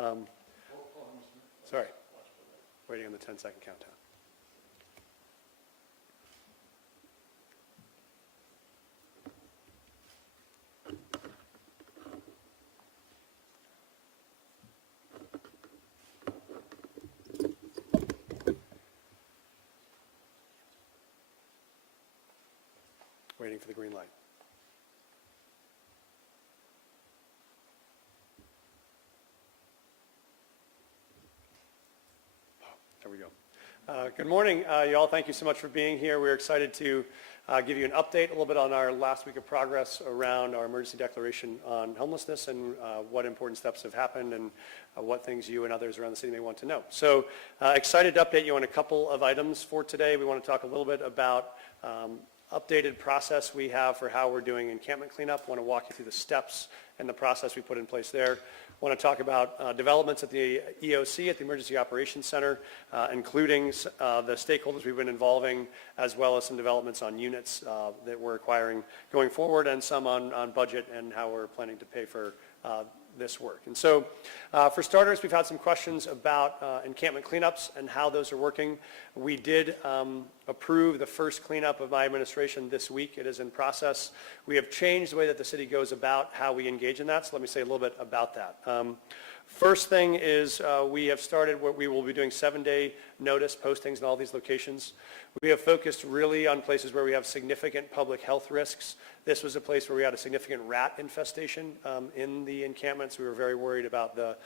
Sorry, waiting on the 10-second countdown. Waiting for the green light. There we go. Good morning, y'all. Thank you so much for being here. We're excited to give you an update a little bit on our last week of progress around our emergency declaration on homelessness and what important steps have happened and what things you and others around the city may want to know. So excited to update you on a couple of items for today. We want to talk a little bit about updated process we have for how we're doing encampment cleanup. Want to walk you through the steps and the process we put in place there. Want to talk about developments at the EOC, at the Emergency Operations Center, including the stakeholders we've been involving, as well as some developments on units that we're acquiring going forward, and some on budget and how we're planning to pay for this work. And so for starters, we've had some questions about encampment cleanups and how those are working. We did approve the first cleanup of my administration this week. It is in process. We have changed the way that the city goes about how we engage in that, so let me say a little bit about that. First thing is we have started what we will be doing 7-day notice postings in all these locations. We have focused really on places where we have significant public health risks. This was a place where we had a significant rat infestation in the encampments. We were very worried about the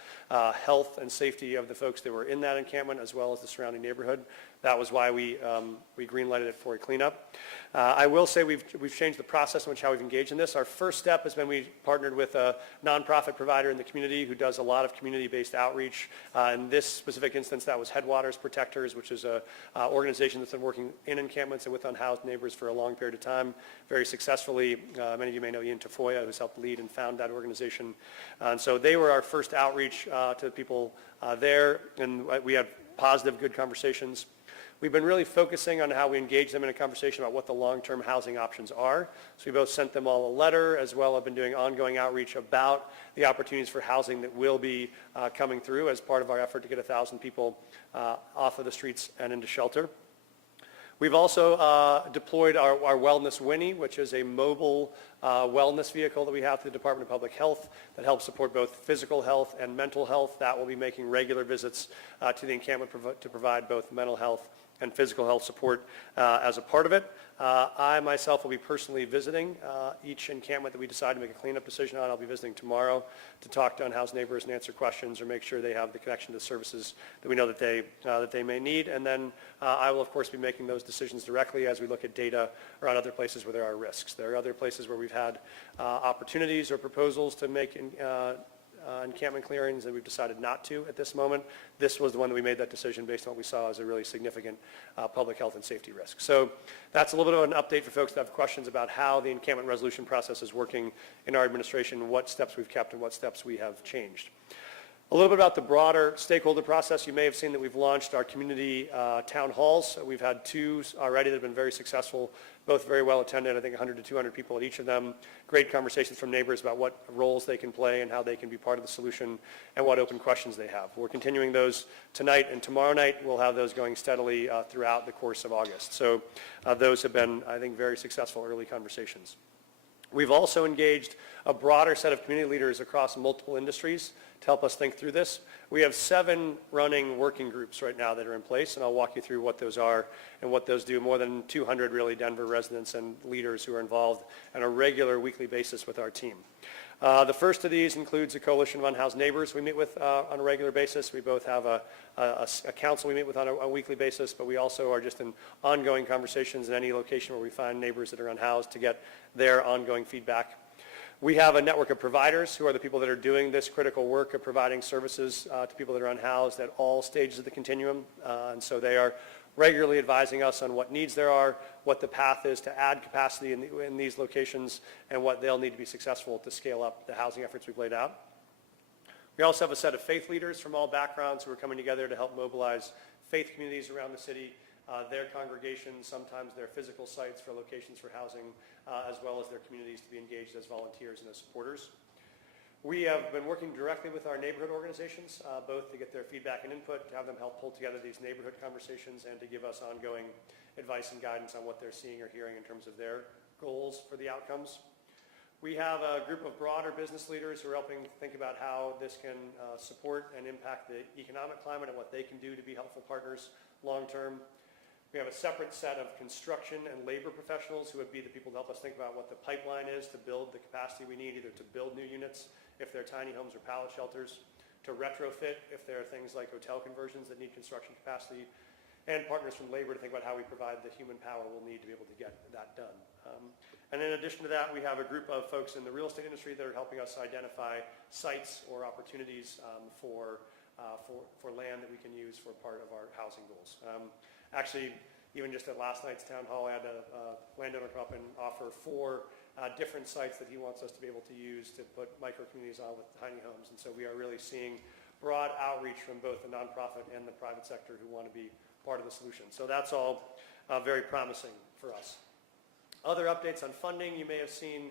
health and safety of the folks that were in that encampment as well as the surrounding neighborhood. That was why we green-lighted it for a cleanup. I will say we've changed the process in which how we've engaged in this. Our first step has been we partnered with a nonprofit provider in the community who does a lot of community-based outreach. In this specific instance, that was Headwaters Protectors, which is an organization that's been working in encampments and with unhoused neighbors for a long period of time, very successfully. Many of you may know Ian Tafoya, who's helped lead and found that organization. And so they were our first outreach to the people there, and we had positive, good conversations. We've been really focusing on how we engage them in a conversation about what the long-term housing options are. So we both sent them all a letter, as well have been doing ongoing outreach about the opportunities for housing that will be coming through as part of our effort to get 1,000 people off of the streets and into shelter. We've also deployed our Wellness Winnie, which is a mobile wellness vehicle that we have through the Department of Public Health that helps support both physical health and mental health. That will be making regular visits to the encampment to provide both mental health and physical health support as a part of it. I myself will be personally visiting each encampment that we decide to make a cleanup decision on. I'll be visiting tomorrow to talk to unhoused neighbors and answer questions or make sure they have the connection to services that we know that they may need. And then I will, of course, be making those decisions directly as we look at data around other places where there are risks. There are other places where we've had opportunities or proposals to make encampment clearings that we've decided not to at this moment. This was the one that we made that decision based on what we saw as a really significant public health and safety risk. So that's a little bit of an update for folks that have questions about how the encampment resolution process is working in our administration, what steps we've kept and what steps we have changed. A little bit about the broader stakeholder process. You may have seen that we've launched our community town halls. We've had 2 already that have been very successful, both very well attended, I think 100 to 200 people at each of them. Great conversations from neighbors about what roles they can play and how they can be part of the solution and what open questions they have. We're continuing those tonight and tomorrow night. We'll have those going steadily throughout the course of August. So those have been, I think, very successful early conversations. We've also engaged a broader set of community leaders across multiple industries to help us think through this. We have 7 running working groups right now that are in place, and I'll walk you through what those are and what those do. More than 200 really Denver residents and leaders who are involved on a regular weekly basis with our team. The first of these includes a coalition of unhoused neighbors we meet with on a regular basis. We both have a council we meet with on a weekly basis, but we also are just in ongoing conversations in any location where we find neighbors that are unhoused to get their ongoing feedback. We have a network of providers who are the people that are doing this critical work of providing services to people that are unhoused at all stages of the continuum. And so they are regularly advising us on what needs there are, what the path is to add capacity in these locations, and what they'll need to be successful to scale up the housing efforts we've laid out. We also have a set of faith leaders from all backgrounds who are coming together to help mobilize faith communities around the city, their congregations, sometimes their physical sites for locations for housing, as well as their communities to be engaged as volunteers and as supporters. We have been working directly with our neighborhood organizations, both to get their feedback and input, to have them help pull together these neighborhood conversations, and to give us ongoing advice and guidance on what they're seeing or hearing in terms of their goals for the outcomes. We have a group of broader business leaders who are helping think about how this can support and impact the economic climate and what they can do to be helpful partners long term. We have a separate set of construction and labor professionals who would be the people to help us think about what the pipeline is to build the capacity we need, either to build new units if they're tiny homes or pallet shelters, to retrofit if there are things like hotel conversions that need construction capacity, and partners from labor to think about how we provide the human power we'll need to be able to get that done. And in addition to that, we have a group of folks in the real estate industry that are helping us identify sites or opportunities for land that we can use for part of our housing goals. Actually, even just at last night's town hall, I had a landowner come up and offer 4 different sites that he wants us to be able to use to put micro-communities on with tiny homes. And so we are really seeing broad outreach from both the nonprofit and the private sector who want to be part of the solution. So that's all very promising for us. Other updates on funding, you may have seen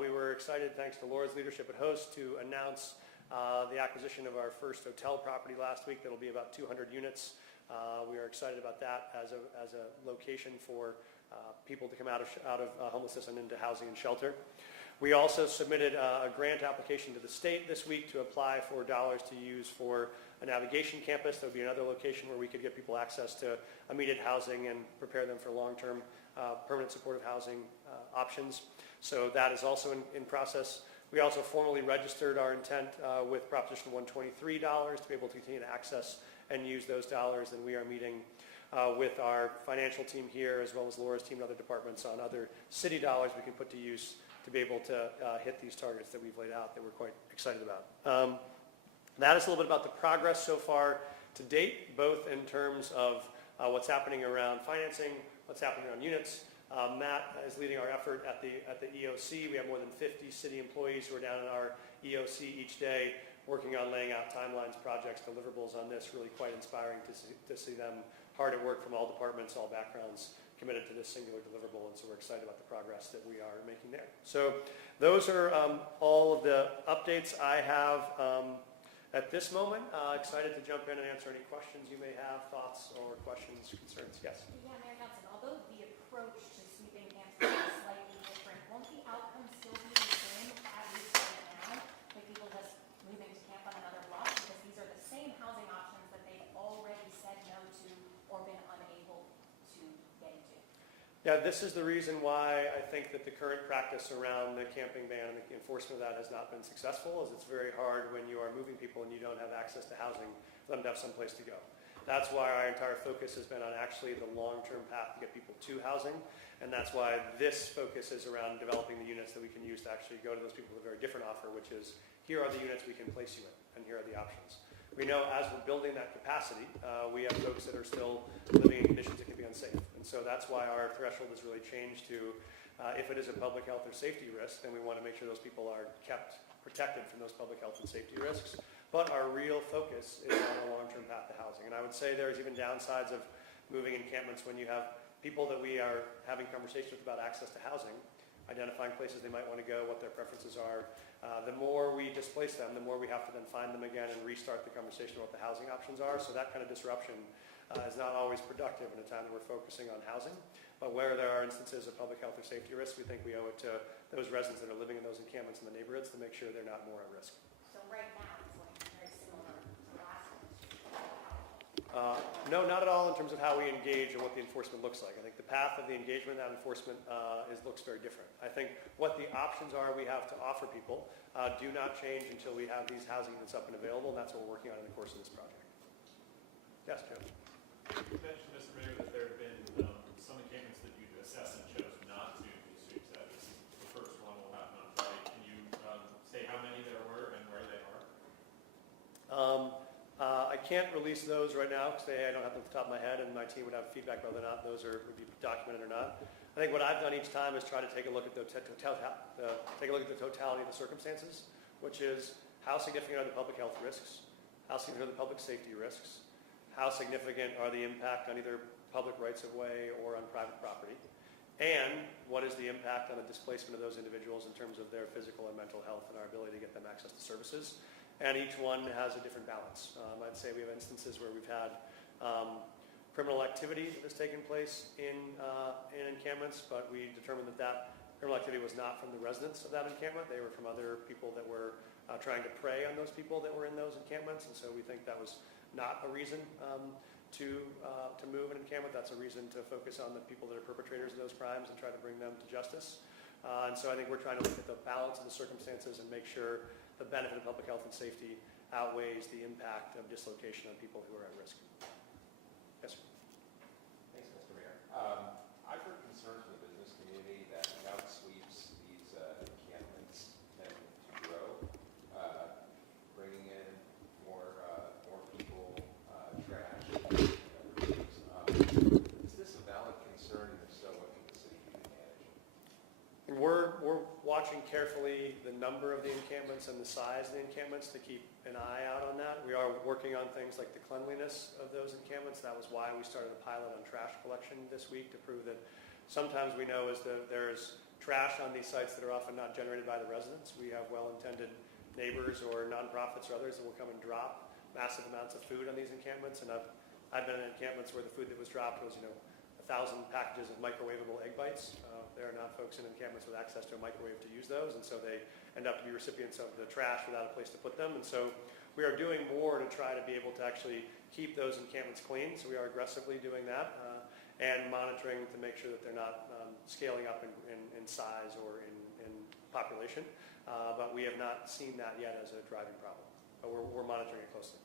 we were excited, thanks to Laura's leadership at Host, to announce the acquisition of our first hotel property last week. That'll be about 200 units. We are excited about that as a location for people to come out of homelessness and into housing and shelter. We also submitted a grant application to the state this week to apply for dollars to use for a navigation campus. There would be another location where we could get people access to immediate housing and prepare them for long-term permanent supportive housing options. So that is also in process. We also formally registered our intent with Proposition 123 dollars to be able to continue to access and use those dollars, and we are meeting with our financial team here as well as Laura's team and other departments on other city dollars we can put to use to be able to hit these targets that we've laid out that we're quite excited about. That is a little bit about the progress so far to date, both in terms of what's happening around financing, what's happening around units. Matt is leading our effort at the EOC. We have more than 50 city employees who are down in our EOC each day working on laying out timelines, projects, deliverables on this. Really quite inspiring to see them hard at work from all departments, all backgrounds, committed to this singular deliverable, and so we're excited about the progress that we are making there. So those are all of the updates I have at this moment. Excited to jump in and answer any questions you may have, thoughts or questions, concerns. Yes? Yeah, Mayor Johnston, although the approach to sweeping camps is slightly different, won't the outcome still be the same at least right now, with people just moving to camp on another block? Because these are the same housing options that they've already said no to or been unable to get into. Yeah, this is the reason why I think that the current practice around the camping ban and the enforcement of that has not been successful, is it's very hard when you are moving people and you don't have access to housing for them to have someplace to go. That's why our entire focus has been on actually the long-term path to get people to housing, and that's why this focus is around developing the units that we can use to actually go to those people with a very different offer, which is, here are the units we can place you in, and here are the options. We know as we're building that capacity, we have folks that are still living in conditions that can be unsafe. And so that's why our threshold has really changed to, if it is a public health or safety risk, then we want to make sure those people are kept protected from those public health and safety risks. But our real focus is on a long-term path to housing. And I would say there's even downsides of moving encampments when you have people that we are having conversations with about access to housing, identifying places they might want to go, what their preferences are. The more we displace them, the more we have to then find them again and restart the conversation about what the housing options are. So that kind of disruption is not always productive in a time that we're focusing on housing. But where there are instances of public health or safety risks, we think we owe it to those residents that are living in those encampments in the neighborhoods to make sure they're not more at risk. So right now it's going to be very similar to the last one. No, not at all in terms of how we engage and what the enforcement looks like. I think the path of the engagement, that enforcement looks very different. I think what the options are we have to offer people do not change until we have these housing units up and available, and that's what we're working on in the course of this project. Yes, Joe? You mentioned, Mr. Mayor, that there have been some encampments that you assessed and chose not to do sweeps at. This is the first one will happen on Friday. Can you say how many there were and where they are? I can't release those right now because I don't have them off the top of my head, and my team would have feedback whether or not those would be documented or not. I think what I've done each time is try to take a look at the totality of the circumstances, which is how significant are the public health risks, how significant are the public safety risks, how significant are the impact on either public rights of way or on private property, and what is the impact on the displacement of those individuals in terms of their physical and mental health and our ability to get them access to services. And each one has a different balance. I'd say we have instances where we've had criminal activity that has taken place in encampments, but we determined that that criminal activity was not from the residents of that encampment. They were from other people that were trying to prey on those people that were in those encampments, and so we think that was not a reason to move an encampment. That's a reason to focus on the people that are perpetrators of those crimes and try to bring them to justice. And so I think we're trying to look at the balance of the circumstances and make sure the benefit of public health and safety outweighs the impact of dislocation on people who are at risk. Yes, sir. Thanks, Mr. Mayor. I've heard concerns from the business community that without sweeps, these encampments tend to grow, bringing in more people, trash, and other things. Is this a valid concern, and if so, what can the city do to manage it? And we're watching carefully the number of the encampments and the size of the encampments to keep an eye out on that. We are working on things like the cleanliness of those encampments. That was why we started a pilot on trash collection this week, to prove that sometimes we know there's trash on these sites that are often not generated by the residents. We have well-intended neighbors or nonprofits or others that will come and drop massive amounts of food on these encampments. And I've been in encampments where the food that was dropped was 1,000 packages of microwavable egg bites. There are not folks in encampments with access to a microwave to use those, and so they end up to be recipients of the trash without a place to put them. And so we are doing more to try to be able to actually keep those encampments clean. So we are aggressively doing that and monitoring to make sure that they're not scaling up in size or in population. But we have not seen that yet as a driving problem. But we're monitoring it closely.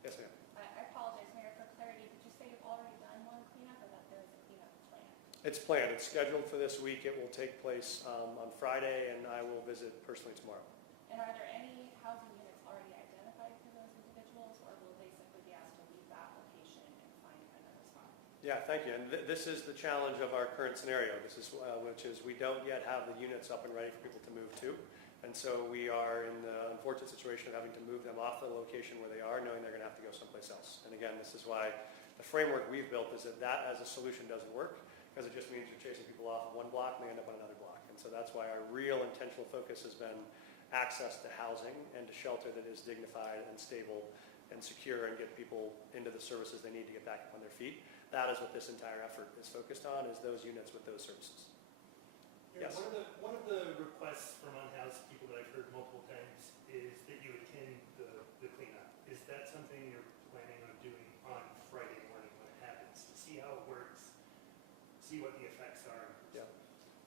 Yes, ma'am. I apologize, Mayor, for clarity. Did you say you've already done one cleanup or that there's a cleanup plan? It's planned. It's scheduled for this week. It will take place on Friday, and I will visit personally tomorrow. And are there any housing units already identified for those individuals, or will they simply be asked to leave that location and find another spot? Yeah, thank you. And this is the challenge of our current scenario. This is which is we don't yet have the units up and ready for people to move to. And so we are in the unfortunate situation of having to move them off the location where they are, knowing they're going to have to go someplace else. And again, this is why the framework we've built is that as a solution doesn't work, because it just means you're chasing people off one block and they end up on another block. And so that's why our real intentional focus has been access to housing and to shelter that is dignified and stable and secure and get people into the services they need to get back up on their feet. That is what this entire effort is focused on, is those units with those services. Yes. One of the requests from unhoused people that I've heard multiple times is that you attend the cleanup. Is that something you're planning on doing on Friday morning when it happens, to see how it works, see what the effects are? Yeah.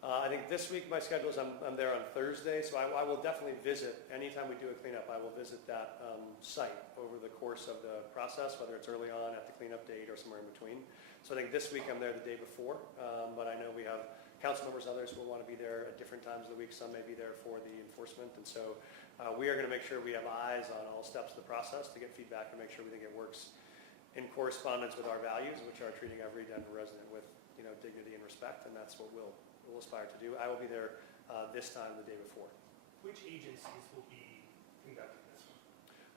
I think this week my schedule is I'm there on Thursday, so I will definitely visit. Anytime we do a cleanup, I will visit that site over the course of the process, whether it's early on at the cleanup date or somewhere in between. So I think this week I'm there the day before, but I know we have council members, others will want to be there at different times of the week. Some may be there for the enforcement. And so we are going to make sure we have eyes on all steps of the process to get feedback and make sure we think it works in correspondence with our values, which are treating every Denver resident with dignity and respect. And that's what we'll aspire to do. I will be there this time the day before. Which agencies will be conducting this one?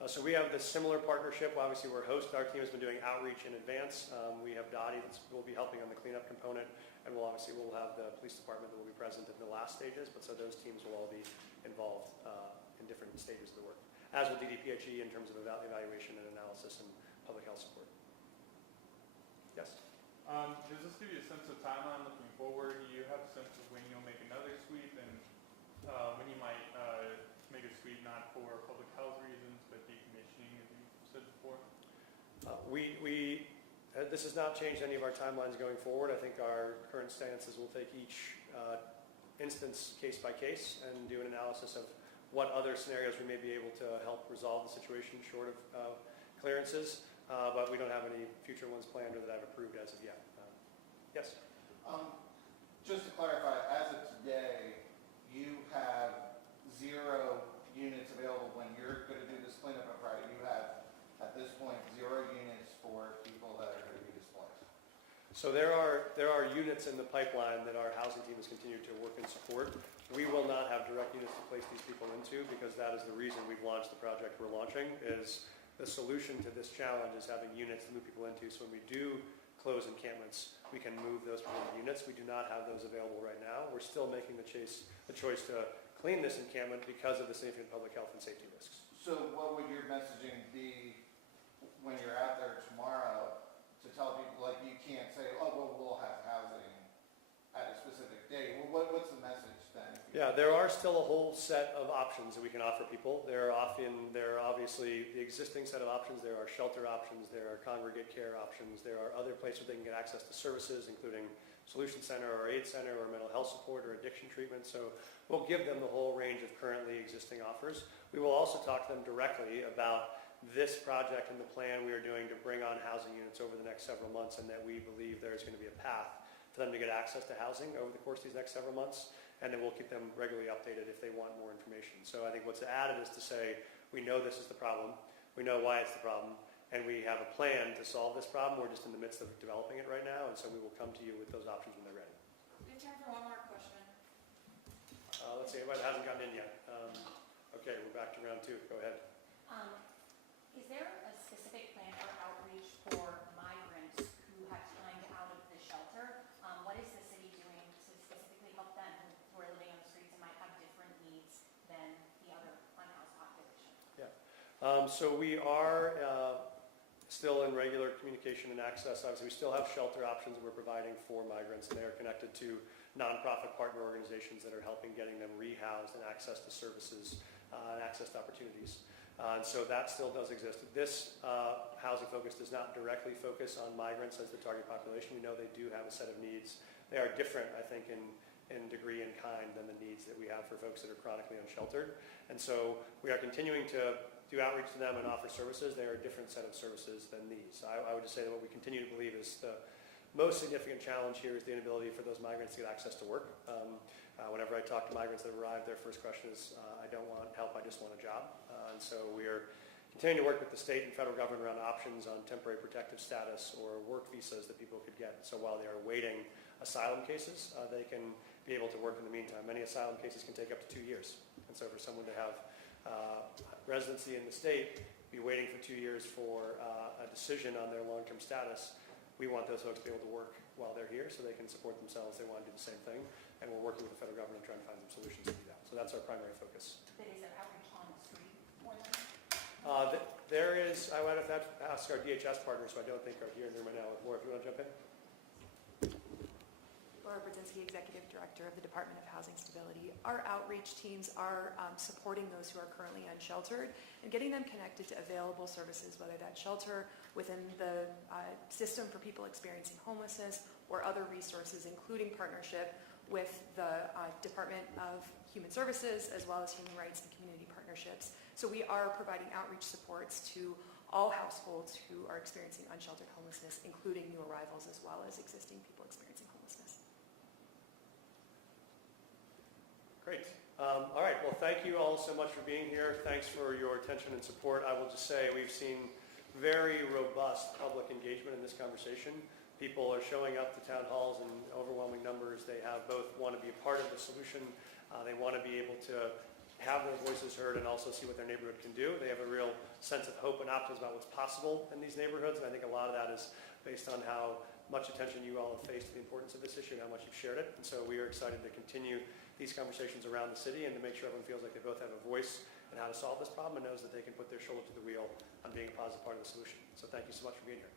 So we have this similar partnership. Well, obviously, we're host. Our team has been doing outreach in advance. We have Dottie that will be helping on the cleanup component. And we'll have the police department that will be present in the last stages, but so those teams will all be involved in different stages of the work, as will DDPHE in terms of evaluation and analysis and public health support. Yes? Does this give you a sense of timeline looking forward? Do you have a sense of when you'll make another sweep and when you might make a sweep not for public health reasons, but decommissioning, as you said before? This has not changed any of our timelines going forward. I think our current stance is we'll take each instance case by case and do an analysis of what other scenarios we may be able to help resolve the situation short of clearances, but we don't have any future ones planned or that I've approved as of yet. Yes? Just to clarify, as of today, you have 0 units available when you're going to do this cleanup on Friday. You have, at this point, 0 units for people that are going to be displaced. So there are units in the pipeline that our housing team has continued to work and support. We will not have direct units to place these people into, because that is the reason we've launched the project we're launching, is the solution to this challenge is having units to move people into. So when we do close encampments, we can move those people to units. We do not have those available right now. We're still making the choice to clean this encampment because of the significant public health and safety risks. So what would your messaging be when you're out there tomorrow to tell people, like, you can't say, oh, well, we'll have housing at a specific day? Well, what's the message then? Yeah, there are still a whole set of options that we can offer people. There are obviously the existing set of options. There are shelter options. There are congregate care options. There are other places they can get access to services, including Solution Center or Aid Center or mental health support or addiction treatment. So we'll give them the whole range of currently existing offers. We will also talk to them directly about this project and the plan we are doing to bring on housing units over the next several months, and that we believe there's going to be a path for them to get access to housing over the course of these next several months. And then we'll keep them regularly updated if they want more information. So I think what's added is to say, we know this is the problem, we know why it's the problem, and we have a plan to solve this problem. We're just in the midst of developing it right now, and so we will come to you with those options when they're ready. We have time for one more question. Let's see, anybody that hasn't gotten in yet. Okay, we're back to round 2. Go ahead. Is there a specific plan for outreach for migrants who have climbed out of the shelter? What is the city doing to specifically help them who are living on the streets and might have different needs than the other unhoused population? So we are still in regular communication and access. Obviously, we still have shelter options that we're providing for migrants, and they are connected to nonprofit partner organizations that are helping getting them rehoused and access to services and access to opportunities. And so that still does exist. This housing focus does not directly focus on migrants as the target population. We know they do have a set of needs. They are different, I think, in degree and kind than the needs that we have for folks that are chronically unsheltered. And so we are continuing to do outreach to them and offer services. They are a different set of services than these. I would just say that what we continue to believe is the most significant challenge here is the inability for those migrants to get access to work. Whenever I talk to migrants that have arrived, their first question is, I don't want help, I just want a job. And so we are continuing to work with the state and federal government around options on temporary protective status or work visas that people could get. So while they are waiting asylum cases, they can be able to work in the meantime. Many asylum cases can take up to 2 years. And so for someone to have residency in the state, be waiting for 2 years for a decision on their long-term status, we want those folks to be able to work while they're here so they can support themselves. They want to do the same thing. And we're working with the federal government trying to find some solutions to do that. So that's our primary focus. But is there outreach on the street for them? There is, I would have to ask our DHS partners, who I don't think are here in the room right now. Laura, if you want to jump in. Laura Brzezinski, Executive Director of the Department of Housing Stability. Our outreach teams are supporting those who are currently unsheltered and getting them connected to available services, whether that's shelter within the system for people experiencing homelessness or other resources, including partnership with the Department of Human Services, as well as Human Rights and Community Partnerships. So we are providing outreach supports to all households who are experiencing unsheltered homelessness, including new arrivals as well as existing people experiencing homelessness. Great. All right. Well, thank you all so much for being here. Thanks for your attention and support. I will just say we've seen very robust public engagement in this conversation. People are showing up to town halls in overwhelming numbers. They both want to be a part of the solution. They want to be able to have their voices heard and also see what their neighborhood can do. They have a real sense of hope and optimism about what's possible in these neighborhoods, and I think a lot of that is based on how much attention you all have faced to the importance of this issue and how much you've shared it. And so we are excited to continue these conversations around the city and to make sure everyone feels like they both have a voice in how to solve this problem and knows that they can put their shoulder to the wheel on being a positive part of the solution. So thank you so much for being here.